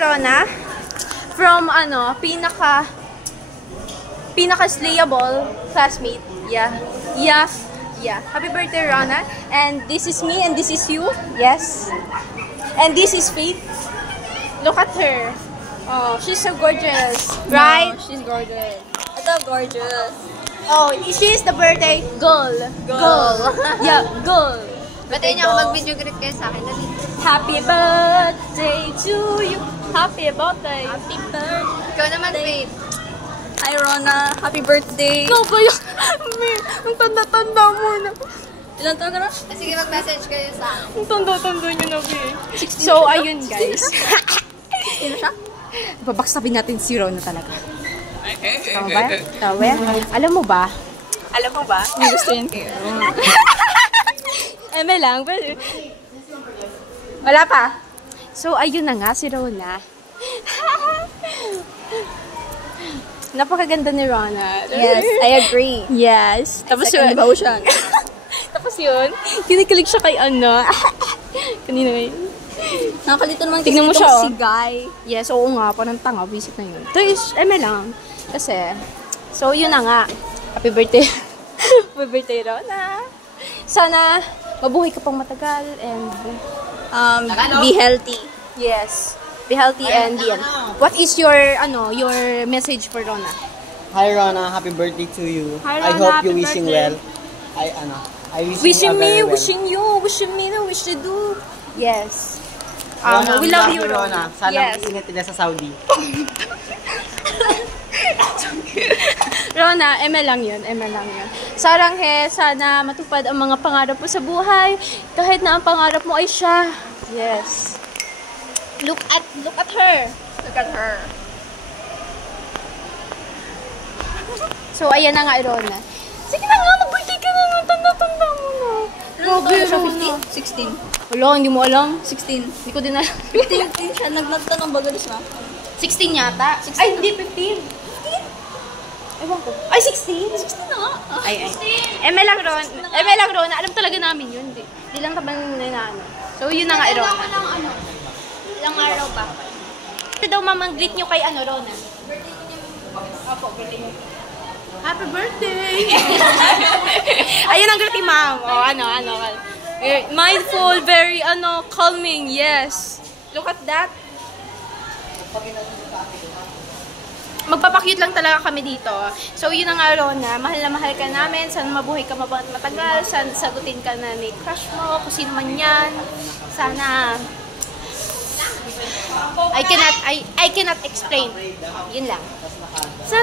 Rona, from pinaka-slayable classmate. Yeah. Happy birthday, Rona. And this is me and this is you. Yes. And this is Faith. Look at her. Oh, she's so gorgeous. Right? No, she's gorgeous. Ito, gorgeous. Oh, she is the birthday girl. Yeah, girl. Batayin niyo ako mag-video greet kayo sa akin. Happy birthday to you. Happy birthday. Happy birthday. Ikaw naman, Faith. Hi, Rona. Happy birthday. No, kaya, ang tanda-tanda mo na. Ilan taon ka na? Sige, mag-message kayo sa akin. Ang tanda-tanda nyo na, So, ayun, guys. Sino siya? Babaksapin natin si Rona talaga. Tama ba? Alam mo ba? May gusto yan kayo. Eme lang. Wala pa. So, ayun na nga si Rona. Napakaganda ni Rona. Yes, I agree. Yes. Tapos Second devotion. Tapos yun, kinikilig siya kay Anna. Kanina ngayon. Nakakalito naman Tignan mo siya, si Guy. Yes, oo nga. Parang tanga. Visit na yun. Ito is, eme lang. Kasi, so yun na nga. Happy birthday. Happy birthday, Rona. Sana, mabuhay ka pang matagal and be healthy. yes, be healthy and be What is your your message for Rona? Hi Rona, happy birthday to you. Hi, I Rona, hope happy you wishing birthday. well. I Wishing me, very well. wishing you, wishing me na wish to do. Yes. Rona, We love you, Rona. Sana Yes. mag-ingat nila sa Saudi. Rona, eme lang yun. Saranghe, sana matupad ang mga pangarap mo sa buhay. Kahit na ang pangarap mo ay siya. Yes. Look at her. Look at her. So, ayan na nga, Rona. Sige na nga, mag-birthday ka na nga. Tanda-tanda mo na. Grabe, Rona. 16. Wala, hindi mo alam. 16. Hindi ko din alam. 15 siya. Nagtanong ba galis na? 16 yata. 16. Ay, hindi, 15. 15? Ewan ko. Ay, 16? 16 na nga. Ay. Eme lang, Rona. Alam talaga namin yun. Di lang tabang nanaano. So, yun na nga, Rona. Ilang araw pa. Ito daw, mamang greet nyo kay Rona. Opo, birthday nyo. Happy birthday! Ayun ang greet ni ma'am. Mindful, very, calming. Yes. Look at that. Magpapakute lang talaga kami dito. So, yun na nga, Rona. Mahal na mahal ka namin. Sana mabuhay ka matagal. Sana sagutin ka na ni crush mo. Kung sino man yan. Sana... I cannot explain. Yun lang. Sana